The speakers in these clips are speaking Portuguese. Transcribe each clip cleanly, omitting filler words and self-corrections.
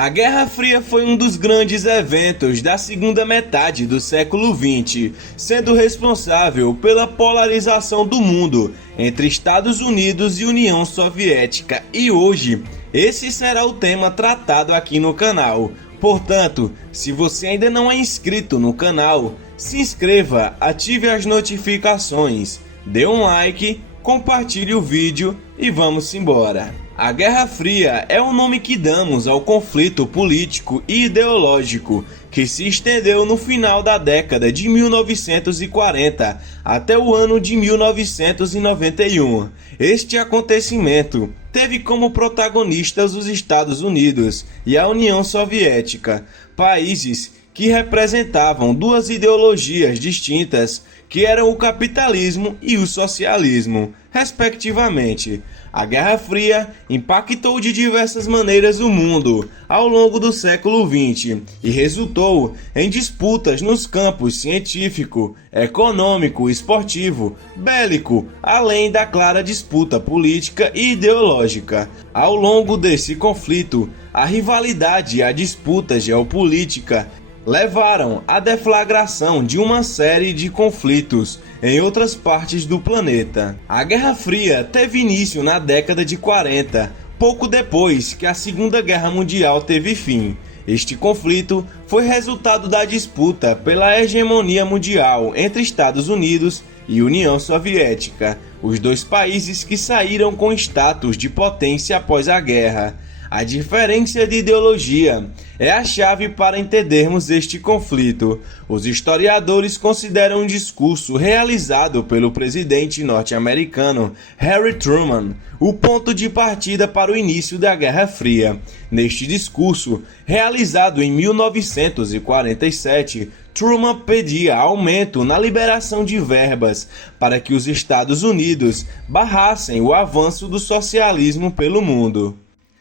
A Guerra Fria foi um dos grandes eventos da segunda metade do século XX, sendo responsável pela polarização do mundo entre Estados Unidos e União Soviética. E hoje, esse será o tema tratado aqui no canal. Portanto, se você ainda não é inscrito no canal, se inscreva, ative as notificações, dê um like, compartilhe o vídeo e vamos embora. A Guerra Fria é o nome que damos ao conflito político e ideológico que se estendeu no final da década de 1940 até o ano de 1991. Este acontecimento teve como protagonistas os Estados Unidos e a União Soviética, países que representavam duas ideologias distintas, que eram o capitalismo e o socialismo, respectivamente. A Guerra Fria impactou de diversas maneiras o mundo ao longo do século XX e resultou em disputas nos campos científico, econômico, esportivo, bélico, além da clara disputa política e ideológica. Ao longo desse conflito, a rivalidade e a disputa geopolítica levaram à deflagração de uma série de conflitos em outras partes do planeta. A Guerra Fria teve início na década de 40, pouco depois que a Segunda Guerra Mundial teve fim. Este conflito foi resultado da disputa pela hegemonia mundial entre Estados Unidos e União Soviética, os dois países que saíram com status de potência após a guerra. A diferença de ideologia é a chave para entendermos este conflito. Os historiadores consideram um discurso realizado pelo presidente norte-americano Harry Truman o ponto de partida para o início da Guerra Fria. Neste discurso, realizado em 1947, Truman pedia aumento na liberação de verbas para que os Estados Unidos barrassem o avanço do socialismo pelo mundo.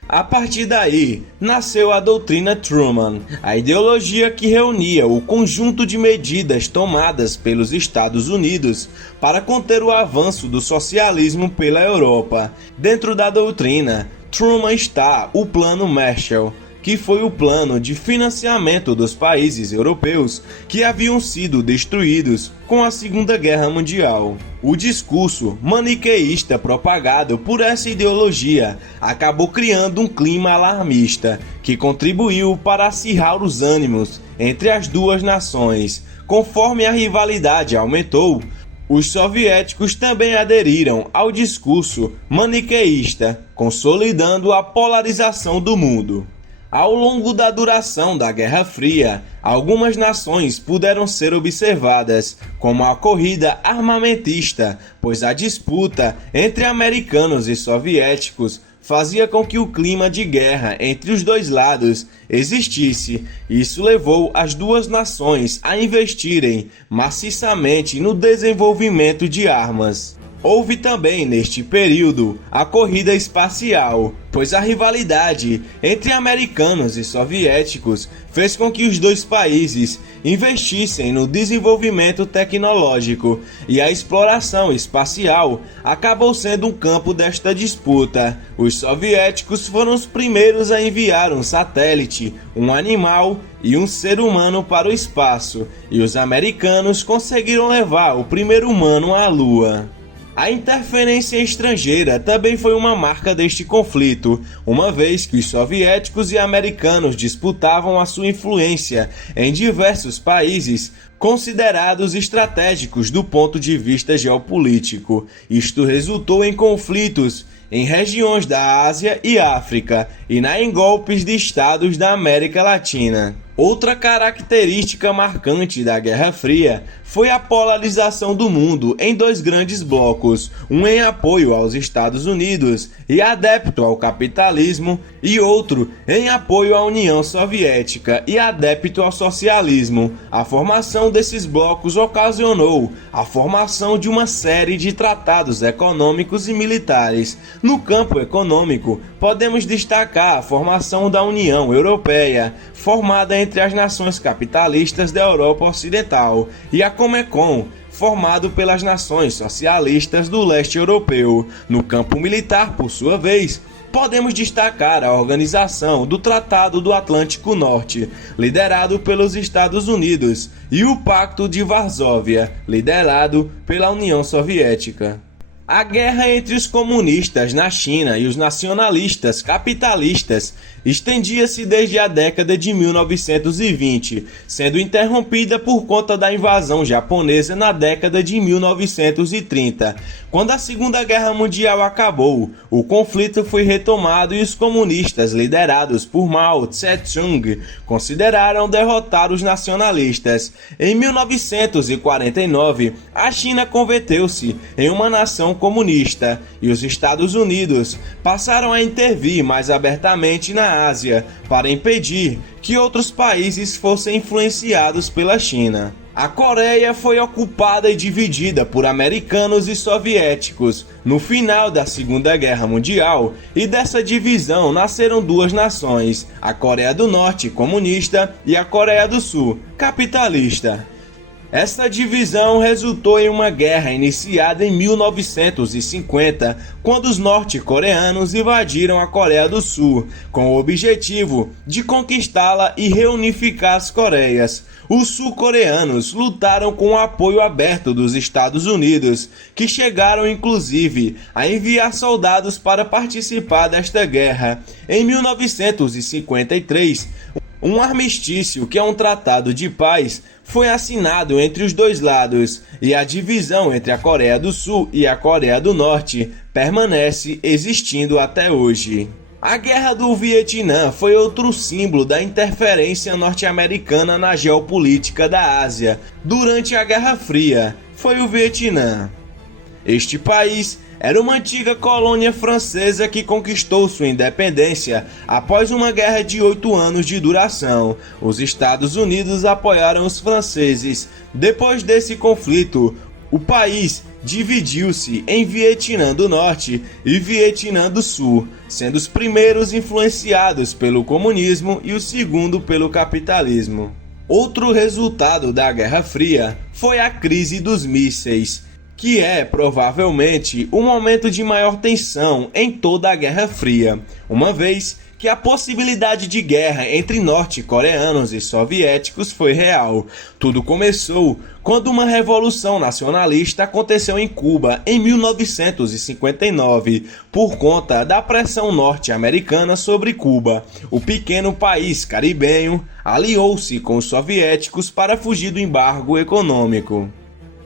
A partir daí, nasceu a doutrina Truman, a ideologia que reunia o conjunto de medidas tomadas pelos Estados Unidos para conter o avanço do socialismo pela Europa. Dentro da doutrina, Truman está o Plano Marshall, que foi o plano de financiamento dos países europeus que haviam sido destruídos com a Segunda Guerra Mundial. O discurso maniqueísta propagado por essa ideologia acabou criando um clima alarmista que contribuiu para acirrar os ânimos entre as duas nações. Conforme a rivalidade aumentou, os soviéticos também aderiram ao discurso maniqueísta, consolidando a polarização do mundo. Ao longo da duração da Guerra Fria, algumas nações puderam ser observadas, como a corrida armamentista, pois a disputa entre americanos e soviéticos fazia com que o clima de guerra entre os dois lados existisse. Isso levou as duas nações a investirem maciçamente no desenvolvimento de armas. Houve também, neste período, a corrida espacial, pois a rivalidade entre americanos e soviéticos fez com que os dois países investissem no desenvolvimento tecnológico, e a exploração espacial acabou sendo um campo desta disputa. Os soviéticos foram os primeiros a enviar um satélite, um animal e um ser humano para o espaço, e os americanos conseguiram levar o primeiro humano à Lua. A interferência estrangeira também foi uma marca deste conflito, uma vez que os soviéticos e americanos disputavam a sua influência em diversos países considerados estratégicos do ponto de vista geopolítico. Isto resultou em conflitos em regiões da Ásia e África e em golpes de estados da América Latina. Outra característica marcante da Guerra Fria foi a polarização do mundo em dois grandes blocos, um em apoio aos Estados Unidos e adepto ao capitalismo, e outro em apoio à União Soviética e adepto ao socialismo. A formação desses blocos ocasionou a formação de uma série de tratados econômicos e militares. No campo econômico, podemos destacar a formação da União Europeia, formada entre as nações capitalistas da Europa Ocidental, e a Comecon, formado pelas nações socialistas do leste europeu. No campo militar, por sua vez, podemos destacar a organização do Tratado do Atlântico Norte, liderado pelos Estados Unidos, e o Pacto de Varsóvia, liderado pela União Soviética. A guerra entre os comunistas na China e os nacionalistas capitalistas estendia-se desde a década de 1920, sendo interrompida por conta da invasão japonesa na década de 1930. Quando a Segunda Guerra Mundial acabou, o conflito foi retomado e os comunistas, liderados por Mao Tse-tung, consideraram derrotar os nacionalistas. Em 1949, a China converteu-se em uma nação comunista e os Estados Unidos passaram a intervir mais abertamente na Ásia para impedir que outros países fossem influenciados pela China. A Coreia foi ocupada e dividida por americanos e soviéticos no final da Segunda Guerra Mundial, e dessa divisão nasceram duas nações, a Coreia do Norte comunista e a Coreia do Sul capitalista. Esta divisão resultou em uma guerra iniciada em 1950, quando os norte-coreanos invadiram a Coreia do Sul, com o objetivo de conquistá-la e reunificar as Coreias. Os sul-coreanos lutaram com o apoio aberto dos Estados Unidos, que chegaram inclusive a enviar soldados para participar desta guerra. Em 1953, um armistício, que é um tratado de paz, foi assinado entre os dois lados, e a divisão entre a Coreia do Sul e a Coreia do Norte permanece existindo até hoje. A Guerra do Vietnã foi outro símbolo da interferência norte-americana na geopolítica da Ásia. Durante a Guerra Fria, foi o Vietnã. Este país era uma antiga colônia francesa que conquistou sua independência após uma guerra de 8 anos de duração. Os Estados Unidos apoiaram os franceses. Depois desse conflito, o país dividiu-se em Vietnã do Norte e Vietnã do Sul, sendo os primeiros influenciados pelo comunismo e o segundo pelo capitalismo. Outro resultado da Guerra Fria foi a crise dos mísseis, que é provavelmente o momento de maior tensão em toda a Guerra Fria, uma vez que a possibilidade de guerra entre norte-coreanos e soviéticos foi real. Tudo começou quando uma revolução nacionalista aconteceu em Cuba em 1959, por conta da pressão norte-americana sobre Cuba. O pequeno país caribenho aliou-se com os soviéticos para fugir do embargo econômico.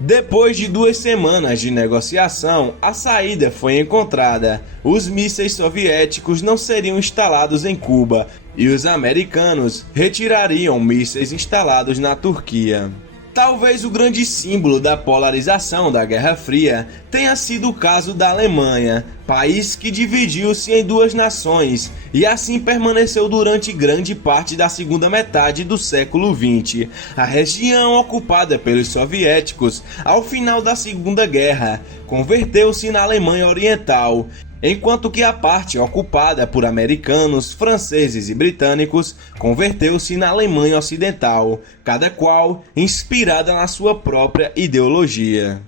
Depois de 2 semanas de negociação, a saída foi encontrada. Os mísseis soviéticos não seriam instalados em Cuba e os americanos retirariam mísseis instalados na Turquia. Talvez o grande símbolo da polarização da Guerra Fria tenha sido o caso da Alemanha, país que dividiu-se em 2 nações e assim permaneceu durante grande parte da segunda metade do século XX. A região ocupada pelos soviéticos ao final da Segunda Guerra converteu-se na Alemanha Oriental, enquanto que a parte ocupada por americanos, franceses e britânicos converteu-se na Alemanha Ocidental, cada qual inspirada na sua própria ideologia.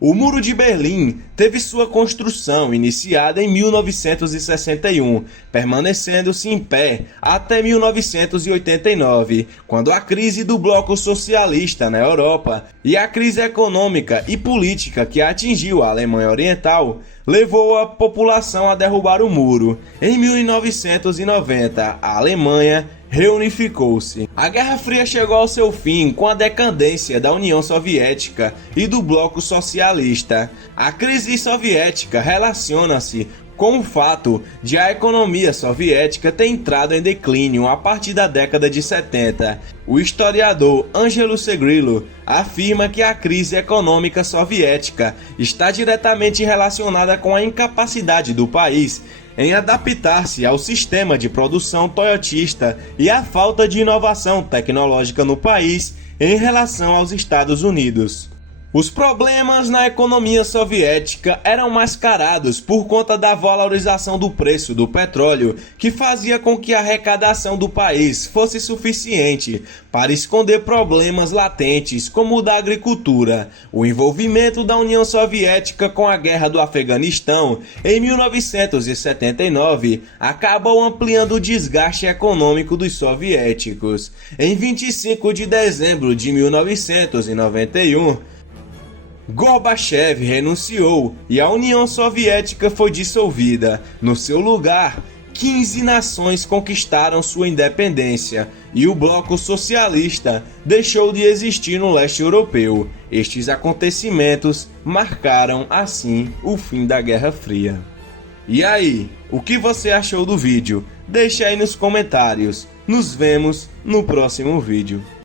O Muro de Berlim teve sua construção iniciada em 1961, permanecendo-se em pé até 1989, quando a crise do bloco socialista na Europa e a crise econômica e política que atingiu a Alemanha Oriental levou a população a derrubar o muro. Em 1990, a Alemanha reunificou-se. A Guerra Fria chegou ao seu fim com a decadência da União Soviética e do bloco socialista. A crise soviética relaciona-se com o fato de a economia soviética ter entrado em declínio a partir da década de 70. O historiador Ângelo Segrilo afirma que a crise econômica soviética está diretamente relacionada com a incapacidade do país em adaptar-se ao sistema de produção toyotista e a falta de inovação tecnológica no país em relação aos Estados Unidos. Os problemas na economia soviética eram mascarados por conta da valorização do preço do petróleo, que fazia com que a arrecadação do país fosse suficiente para esconder problemas latentes como o da agricultura. O envolvimento da União Soviética com a Guerra do Afeganistão em 1979 acabou ampliando o desgaste econômico dos soviéticos. Em 25 de dezembro de 1991, Gorbachev renunciou e a União Soviética foi dissolvida. No seu lugar, 15 nações conquistaram sua independência e o bloco socialista deixou de existir no leste europeu. Estes acontecimentos marcaram, assim, o fim da Guerra Fria. E aí, o que você achou do vídeo? Deixe aí nos comentários. Nos vemos no próximo vídeo.